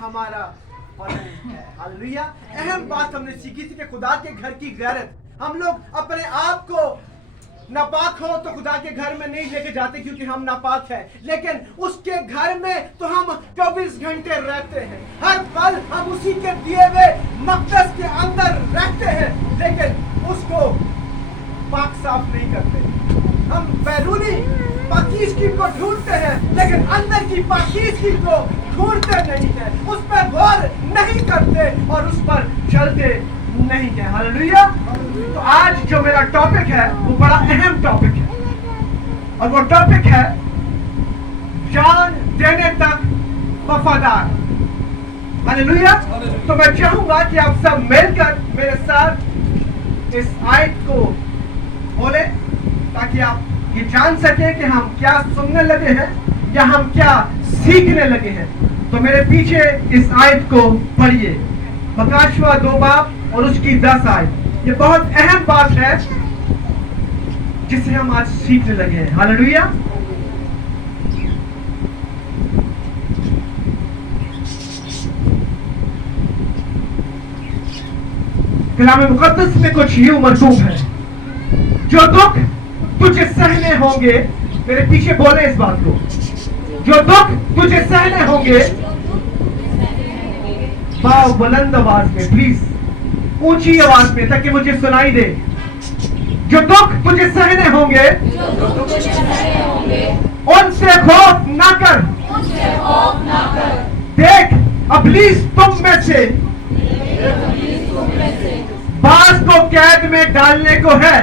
ہمارا وطن ہے. ہاللویا. اہم بات ہم نے سیکھی تھی کہ خدا کے گھر کی غیرت. ہم لوگ اپنے آپ کو ناپاک ہو تو خدا کے گھر میں نہیں لے کے جاتے کیونکہ ہم ناپاک ہیں, لیکن اس کے گھر میں تو ہم 24 گھنٹے رہتے ہیں. ہر پل ہم اسی کے دیے ہوئے مقدس کے اندر رہتے ہیں, لیکن اس کو پاک صاف نہیں کرتے. ہم بیرونی پاکیزگی کو ڈھونڈتے ہیں لیکن اندر کی پاکیزگی کو ڈھونڈتے نہیں ہیں, اس پر غور نہیں کرتے اور اس پر چلتے نہیں ہیں. ہاللویا. تو آج جو میرا ٹاپک ہے وہ بڑا اہم ٹاپک ہے, اور وہ ٹاپک ہے جان دینے تک وفادار. ہاللویا. تو میں چاہوں گا کہ آپ سب مل کر میرے ساتھ اس آیت کو بولیں تاکہ آپ یہ جان سکیں کہ ہم کیا سننے لگے ہیں یا ہم کیا سیکھنے لگے ہیں. تو میرے پیچھے اس آیت کو پڑھیے, مکاشوہ 2 باب اور اس کی 10 آیت. یہ بہت اہم بات ہے جسے ہم آج سیکھنے لگے ہیں. ہاللویا. کلام مقدس میں کچھ یوں مکتوب ہے, جو دکھ تجھے سہنے ہوں گے, میرے پیچھے بولے اس بات کو, جو دکھ تجھے سہنے ہوں گے, باؤ بلند آواز میں, پلیز اونچی آواز میں تاکہ مجھے سنائی دے. جو دکھ تجھے سہنے ہوں گے ان سے خوف نہ کر. دیکھ ابلیس تم میں سے بعض کو قید میں ڈالنے کو ہے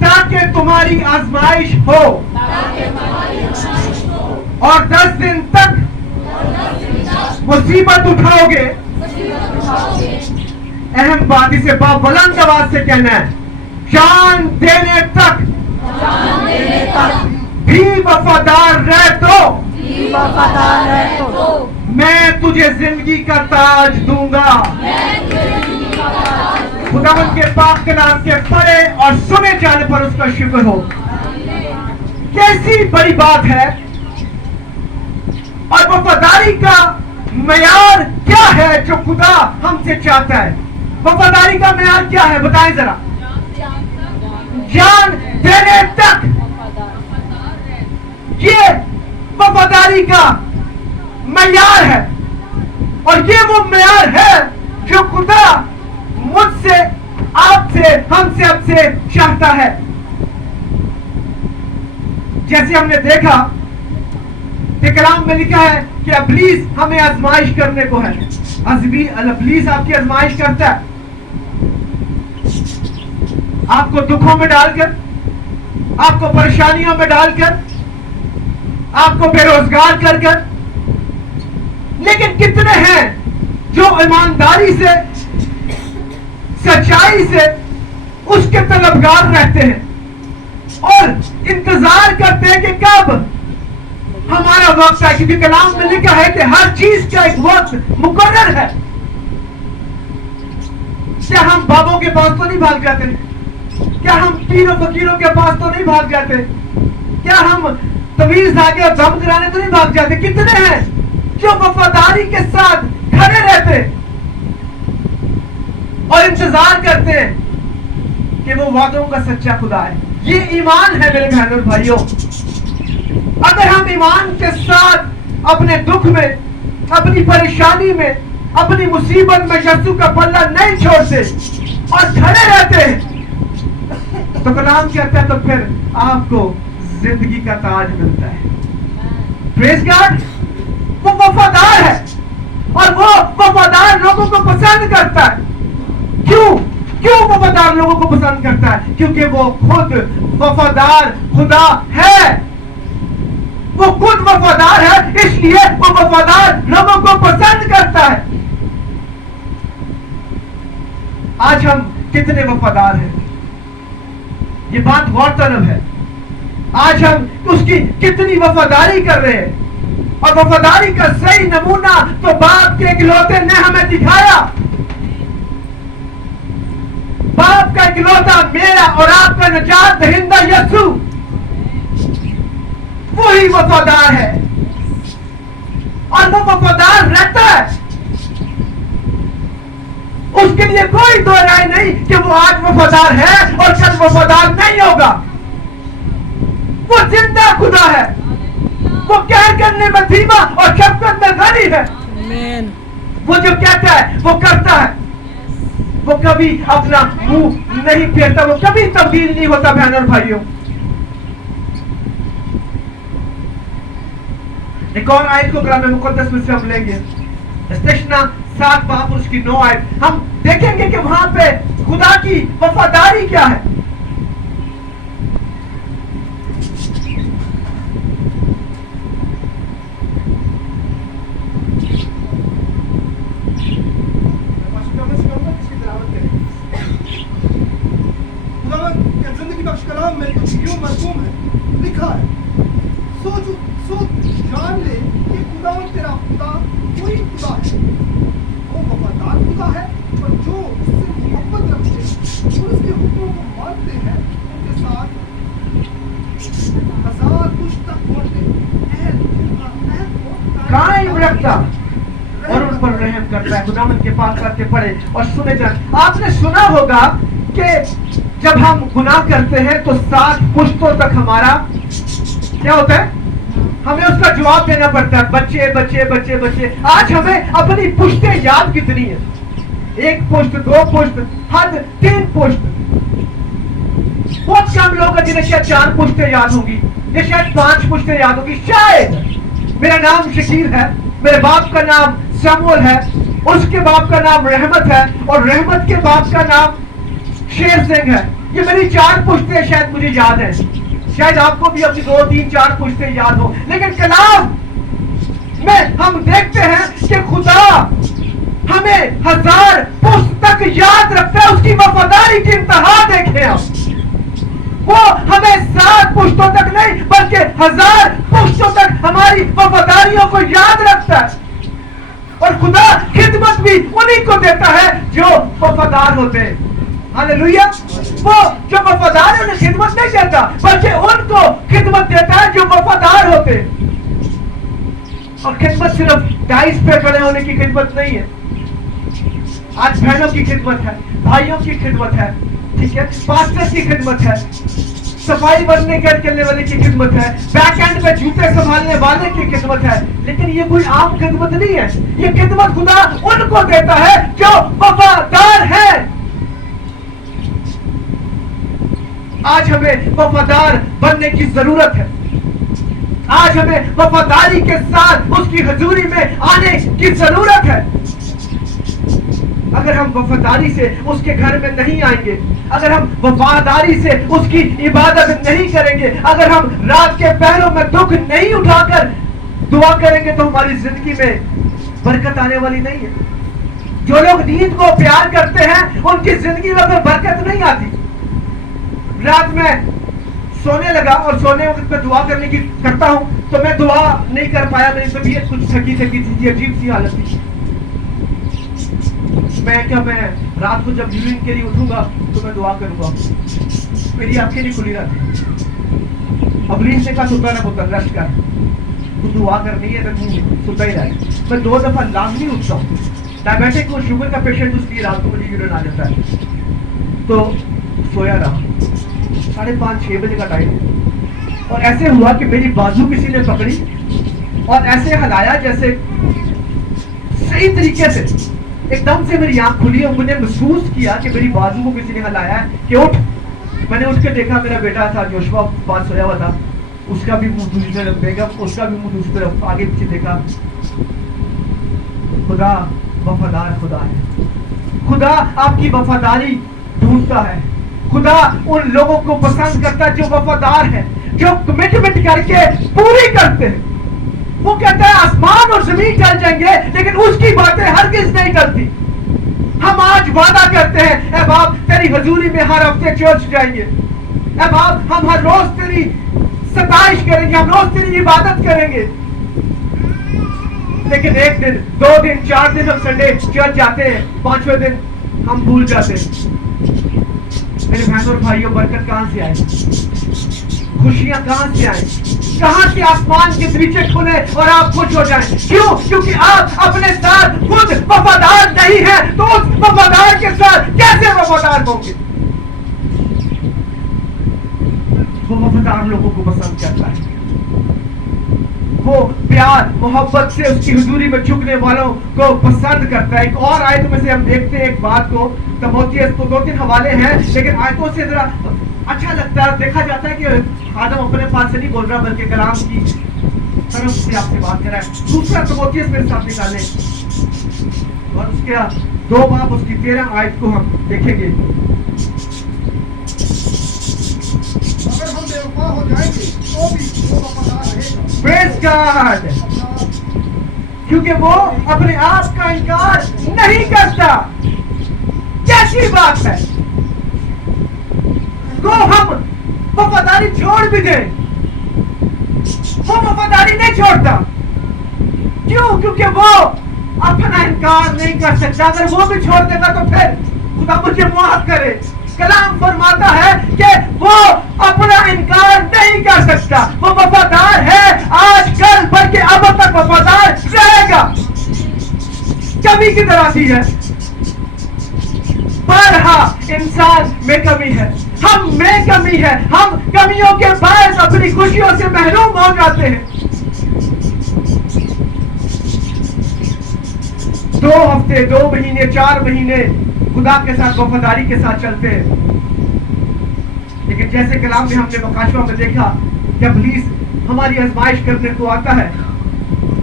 تاکہ تمہاری آزمائش ہو, اور 10 دن تک مصیبت اٹھاؤ گے. اہم بات اسے بلند آواز سے کہنا ہے, جان دینے تک بھی وفادار رہ تو میں تجھے زندگی کا تاج دوں گا. خداوند کے پاک کلام کے پڑھے اور سنے جانے پر اس کا شکر ہو. کیسی بڑی بات ہے, اور وفاداری کا معیار کیا ہے جو خدا ہم سے چاہتا ہے. وفاداری کا معیار کیا ہے بتائیں ذرا. جان دینے تک, یہ وفاداری کا معیار ہے, اور یہ وہ معیار ہے جو خدا مجھ سے, آپ سے, ہم سے, اب سے چاہتا ہے. جیسے ہم نے دیکھا کہ کلام میں لکھا ہے کہ ابلیس ہمیں آزمائش کرنے کو ہے. ابلیس آپ کی آزمائش کرتا ہے, آپ کو دکھوں میں ڈال کر, آپ کو پریشانیوں میں ڈال کر, آپ کو بے روزگار کر کر. لیکن کتنے ہیں جو ایمانداری سے, سچائی سے اس کے طلبگار رہتے ہیں اور انتظار کرتے ہیں کہ کب ہمارا وقت ہے, کیونکہ کلام میں لکھا ہے کہ ہر چیز کا ایک وقت مقرر ہے. کیا ہم بابوں کے پاس تو نہیں بھاگ جاتے, کیا ہم پیروں فقیروں کے پاس تو نہیں بھاگ جاتے, کیا ہم طویل دھاگے اور دم کرانے تو نہیں بھاگ جاتے. کتنے ہیں جو وفاداری کے ساتھ کھڑے رہتے اور انتظار کرتے ہیں کہ وہ وعدوں کا سچا خدا ہے. یہ ایمان ہے میرے بہنوں اور بھائیوں. اگر ہم ایمان کے ساتھ اپنے دکھ میں, اپنی پریشانی میں, اپنی مصیبت میں یسوع کا پلہ نہیں چھوڑتے اور کھڑے رہتے ہیں تو کلام کہتا ہے تو پھر آپ کو زندگی کا تاج ملتا ہے. پریز گاڈ. وہ وفادار ہے اور وہ وفادار لوگوں کو پسند کرتا ہے. کیوں وفادار لوگوں کو پسند کرتا ہے؟ کیونکہ وہ خود وفادار خدا ہے. وہ خود وفادار ہے, اس لیے وہ وفادار لوگوں کو پسند کرتا ہے. آج ہم کتنے وفادار ہیں, یہ بات غور طلب ہے. آج ہم اس کی کتنی وفاداری کر رہے ہیں, اور وفاداری کا صحیح نمونہ تو باپ کے اکلوتے نے ہمیں دکھایا. باپ کا اکلوتا میرا اور آپ کا نجات دہندہ یسوع, وہی وفادار ہے. لیکن یہ کوئی دو رائے نہیں کہ وہ آج وفادار ہے اور کل وفادار نہیں ہوگا. وہ زندہ خدا ہے, وہ قہر کرنے میں دھیما اور شفقت میں غنی ہے. وہ جو کہتا ہے وہ کرتا ہے, وہ کبھی اپنا منہ نہیں پھیرتا, وہ کبھی تبدیل نہیں ہوتا. بہن اور بھائیوں, ایک اور آیت کو کلام مقدس میں سے ہم لیں گے, استثنا 7 باب اس کی 9 آیت. ہم دیکھیں گے کہ وہاں پہ خدا کی وفاداری کیا ہے. زندگی بخش کلام میں کچھ یوں مرسوم ہے, لکھا ہے, سوچ جان لے کہ خدا تیرا خدا کوئی خدا ہے, وہ وفادار خدا ہے, اور جو اس سے محبت رکھتے ہیں اور اس کے حکموں کو مانتے ہیں ان کے ساتھ 1000 کچھ تک پہنچتے عہد کو قائم رکھتا اور ان پر رحم کرتا ہے. خداوند کے پاس کر کے پڑھے اور سنے جائیں. آپ نے سنا ہوگا کہ جب ہم گناہ کرتے ہیں تو 7 پشتوں تک ہمارا کیا ہوتا ہے, ہمیں اس کا جواب دینا پڑتا ہے. بچے بچے بچے بچے. آج ہمیں اپنی پشتیں یاد کتنی ہیں؟ 1 پشت, 2 پشت, حد 3 پشت. بہت کم لوگ ہیں جنہیں شاید 4 پشتیں یاد ہوگی, یا شاید 5 پشتیں یاد ہوگی. شاید میرا نام شکیل ہے, میرے باپ کا نام سمول ہے, اس کے باپ کا نام رحمت ہے, اور رحمت کے باپ کا نام شیر سنگھ ہے. یہ میری 4 پشتیں شاید مجھے یاد ہیں. شاید آپ کو بھی اپنی 2 3 4 پشتیں یاد ہو. لیکن کلام میں ہم دیکھتے ہیں کہ خدا ہمیں 1000 پشت تک یاد رکھتا ہے. اس کی وفاداری کی انتہا دیکھیں آپ. وہ ہمیں 7 پشتوں تک نہیں بلکہ 1000 پشتوں تک ہماری وفاداریوں کو یاد رکھتا ہے. اور خدا خدمت بھی انہی کو دیتا ہے جو وفادار ہوتے ہیں. ہاللویا. وہ جو وفادار ہے انہیں خدمت نہیں دیتا, بلکہ ان کو خدمت دیتا ہے جو وفادار ہوتے ہیں. اور خدمت صرف ڈائس پہ کھڑے ہونے کی خدمت نہیں ہے. آج بہنوں کی خدمت ہے, بھائیوں کی خدمت ہے, ٹھیک ہے, پاسٹر کی خدمت ہے, صفائی بننے کرنے والے کی خدمت ہے, بیک اینڈ پہ جوتے سنبھالنے والے کی خدمت ہے. لیکن یہ کوئی عام خدمت نہیں ہے. یہ خدمت خدا ان کو دیتا ہے جو وفادار ہے. آج ہمیں وفادار بننے کی ضرورت ہے. آج ہمیں وفاداری کے ساتھ اس کی حضوری میں آنے کی ضرورت ہے. اگر ہم وفاداری سے اس کے گھر میں نہیں آئیں گے, اگر ہم وفاداری سے اس کی عبادت نہیں کریں گے, اگر ہم رات کے پہروں میں دکھ نہیں اٹھا کر دعا کریں گے, تو ہماری زندگی میں برکت آنے والی نہیں ہے. جو لوگ نیند کو پیار کرتے ہیں ان کی زندگی میں کوئی برکت نہیں آتی. رات میں سونے لگا اور سونے وقت میں دعا کرنے کی کرتا ہوں تو میں دعا نہیں کر پایا. میری طبیعت کچھ تھکی تھی, عجیب سی حالت تھی. میں رات کو جب یورین کے لیے اٹھوں گا تو میں دعا کروں گا. میری آنکھیں نہیں کھلی رہتی. ابلیس نے کہا ستا نہ پتر, ریسٹ کر, تو دعا کرنی ہے تو ستا ہی رہے. میں 2 دفعہ لازمی اٹھتا ہوں. ڈائبیٹک اور شوگر کا پیشنٹ, اس لیے رات کو مجھے یورین آ جاتا ہے. تو سویا رہا. 5:30 6 بجے کا ٹائم ہے, اور ایسے ہوا کہ میری بازو کسی نے پکڑی اور ایسے ہلایا جیسے صحیح طریقے سے. ایک دم سے میری آنکھ کھلی اور مجھے محسوس کیا کہ میری بازو کو کسی نے ہلایا ہے کہ اٹھ. میں نے اٹھ کے دیکھا, میرا بیٹا تھا جوشوا پاس سویا ہوا تھا, اس کا بھی منہ دوسری طرف, بیگم اس کا بھی منہ دوسری طرف, آگے پیچھے دیکھا. خدا وفادار خدا ہے. خدا آپ کی وفاداری ڈھونڈتا ہے. خدا ان لوگوں کو پسند کرتا ہے جو وفادار ہے, جو کمٹمنٹ کر کے پوری کرتے ہیں. وہ کہتا ہے آسمان اور زمین ٹل جائیں گے لیکن اس کی باتیں ہرگز نہیں ٹلتی. ہم آج وعدہ کرتے ہیں, اے باپ تیری حضوری میں ہر ہفتے چرچ جائیں گے, اے باپ ہم ہر روز تیری ستائش کریں گے, ہم روز تیری عبادت کریں گے. لیکن 1 دن 2 دن 4 دن ہم سنڈے چرچ جاتے ہیں, 5ویں دن ہم بھول جاتے ہیں. میرے بہنوں اور بھائیوں, برکت کہاں سے آئے, خوشیاں کہاں سے آئیں؟ کہاں سے آسمان کے دریچے کھلے اور آپ خوش ہو جائیں؟ کیوں؟ کیونکہ آپ اپنے ساتھ خود وفادار نہیں ہیں، تو اس وفادار کے ساتھ کیسے وفادار ہوں گے؟ وہ وفادار لوگوں کو پسند کرتا ہے، وہ پیار محبت سے اس کی حضوری میں جھکنے والوں کو پسند کرتا ہے۔ ایک اور آیت میں سے ہم دیکھتے ہیں ایک بات کو، تموتھیوس کو 2-3 حوالے ہیں لیکن آیتوں سے ذرا اچھا لگتا ہے، دیکھا جاتا ہے کہ خادم اپنے پاس سے نہیں بول رہا بلکہ کلام کی طرف سے آپ سے بات کر رہا ہے۔ دوسرا تموتھیوس میرے ساتھ نکالیں اور اس کے 2 باب اس کی 13 آیت کو ہم دیکھیں گے۔ اگر ہم بے وفا ہو جائیں گے تو بھی وہ وفادار رہے گا۔ پریز گاڈ، کیونکہ وہ اپنے آپ کا انکار نہیں کرتا۔ کیسی بات ہے؟ کو ہم وفاداری چھوڑ بھی دیں، وہ وفاداری نہیں چھوڑتا۔ کیوں؟ کیونکہ وہ اپنا انکار نہیں کر سکتا۔ اگر وہ بھی چھوڑ دیتا تو پھر خدا مجھے معاف کرے، کلام فرماتا ہے کہ وہ اپنا انکار نہیں کر سکتا، وہ وفادار ہے آج کل بلکہ اب تک وفادار رہے گا۔ کمی کی تراشی ہے، بارہا انسان میں کمی ہے، ہم میں کمی ہے، ہم کمیوں کے باعث اپنی خوشیوں سے محروم ہو جاتے ہیں۔ 2 ہفتے، 2 مہینے، 4 مہینے خدا کے ساتھ وفاداری کے ساتھ چلتے ہیں، لیکن جیسے کلام میں ہم نے مکاشفہ میں دیکھا کہ ابلیس ہماری آزمائش کرنے کو آتا ہے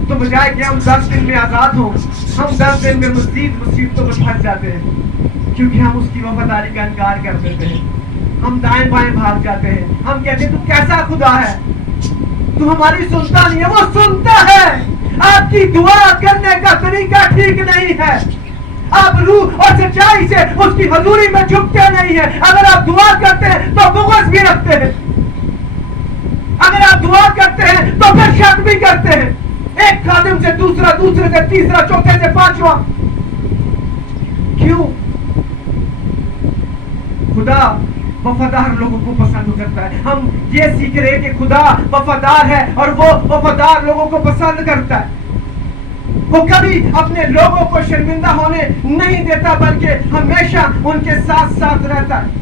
تو بجائے کہ ہم 10 دن میں آزاد ہوں، ہم 10 دن میں مزید مصیبتوں میں پھنس جاتے ہیں، کیونکہ ہم اس کی وفاداری کا انکار کر دیتے ہیں۔ ہم دائیں بائیں بھاگ جاتے ہیں، ہم کہتے ہیں تو کیسا خدا ہے، تو ہماری سنتا نہیں ہے۔ وہ سنتا ہے، آپ کی دعا کرنے کا طریقہ ٹھیک نہیں ہے، آپ روح اور سچائی سے اس کی حضوری میں جھکتے نہیں ہیں۔ اگر آپ دعا کرتے ہیں تو بغض بھی رکھتے ہیں، اگر آپ دعا کرتے ہیں تو پھر شک بھی کرتے ہیں، ایک خادم سے دوسرا، دوسرے سے تیسرا، چوتھے سے پانچواں۔ کیوں؟ خدا وفادار لوگوں کو پسند کرتا ہے۔ ہم یہ سیکھ رہے ہیں کہ خدا وفادار ہے اور وہ وفادار لوگوں کو پسند کرتا ہے۔ وہ کبھی اپنے لوگوں کو شرمندہ ہونے نہیں دیتا بلکہ ہمیشہ ان کے ساتھ ساتھ رہتا ہے۔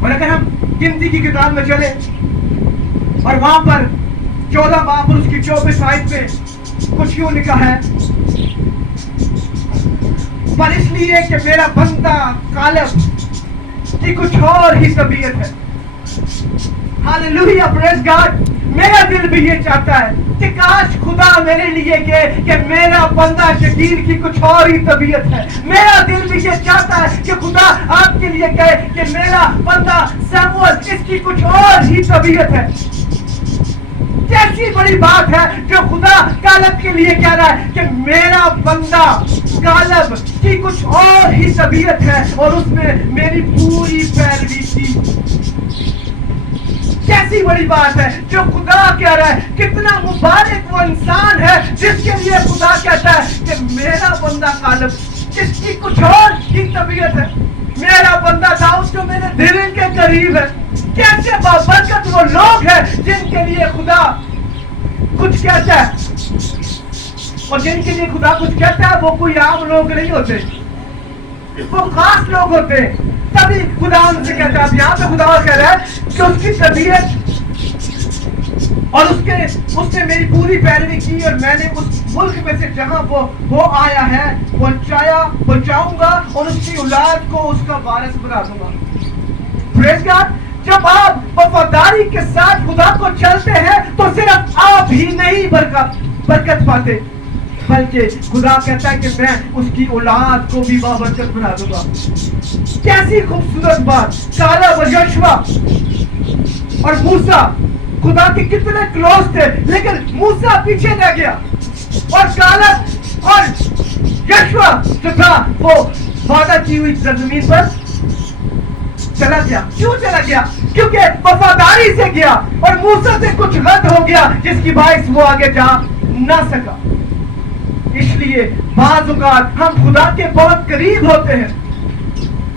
اور اگر ہم گنتی کی کتاب میں چلیں اور وہاں پر 14 باب اور اس کی 24 آیت میں کچھ یوں لکھا ہے، پر اس لیے کہ میرا بندہ کالب کی کچھ اور ہی طبیعت ہے۔ ہاللیلویہ، پریز گاڈ۔ میرا دل بھی یہ چاہتا ہے کہ کاش خدا میرے لیے کہ میرا بندہ شکیل کی کچھ اور ہی طبیعت ہے۔ میرا دل بھی یہ چاہتا ہے کہ خدا آپ کے لیے کہے کہ میرا بندہ سیموئل اس کی کچھ اور ہی طبیعت ہے۔ کیسی بڑی بات ہے جو خدا کالب کے لیے کہہ رہا ہے کہ میرا بندہ کالب کی کچھ اور ہی طبیعت ہے اور اس میں میری پوری پیروی کی۔ کیسی بڑی بات ہے جو خدا کہہ رہا ہے۔ کتنا مبارک وہ انسان ہے جس کے لیے خدا کہتا ہے کہ میرا بندہ کالب جس کی کچھ اور ہی طبیعت ہے۔ میرا بندہ داؤد جو میرے دل کے قریب ہے۔ کیسے بابرکت وہ لوگ ہیں جن کے لیے خدا کچھ کہتا ہے، اور جن کے لیے خدا کچھ کہتا ہے وہ کوئی عام لوگ نہیں ہوتے، وہ خاص لوگ ہوتے ہیں۔ تبھی خدا ان سے کہتا ہے۔ اب یہاں پہ خدا کہہ رہا ہے کہ اس کی طبیعت اور اس نے میری پوری پیروی کی اور میں نے اس ملک میں سے جہاں وہ آیا ہے پہنچاؤں گا اور اس کی اولاد کو اس کا وارث بنا دوں گا۔ پریز گاڈ۔ جب آپ وفاداری کے ساتھ خدا کو چلتے ہیں تو صرف آپ ہی نہیں برکت پاتے بلکہ خدا کہتا ہے کہ میں اس کی اولاد کو بھی بابرکت بنا دوں گا۔ کیسی خوبصورت بات۔ کالب اور یشوع اور موسیٰ خدا کے کتنے کلوز تھے، لیکن موسیٰ پیچھے رہ گیا اور کالب اور یشوع جو تھا وہ وعدہ کی ہوئی زمین پر چلا گیا۔ کیوں چلا گیا؟ کیونکہ وفاداری سے گیا اور موسیٰ سے کچھ غلط ہو گیا جس کی باعث وہ آگے جا نہ سکا۔ اس لیے بعض اوقات ہم خدا کے بہت قریب ہوتے ہیں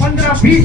15:20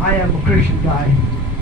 I am a Christian guy.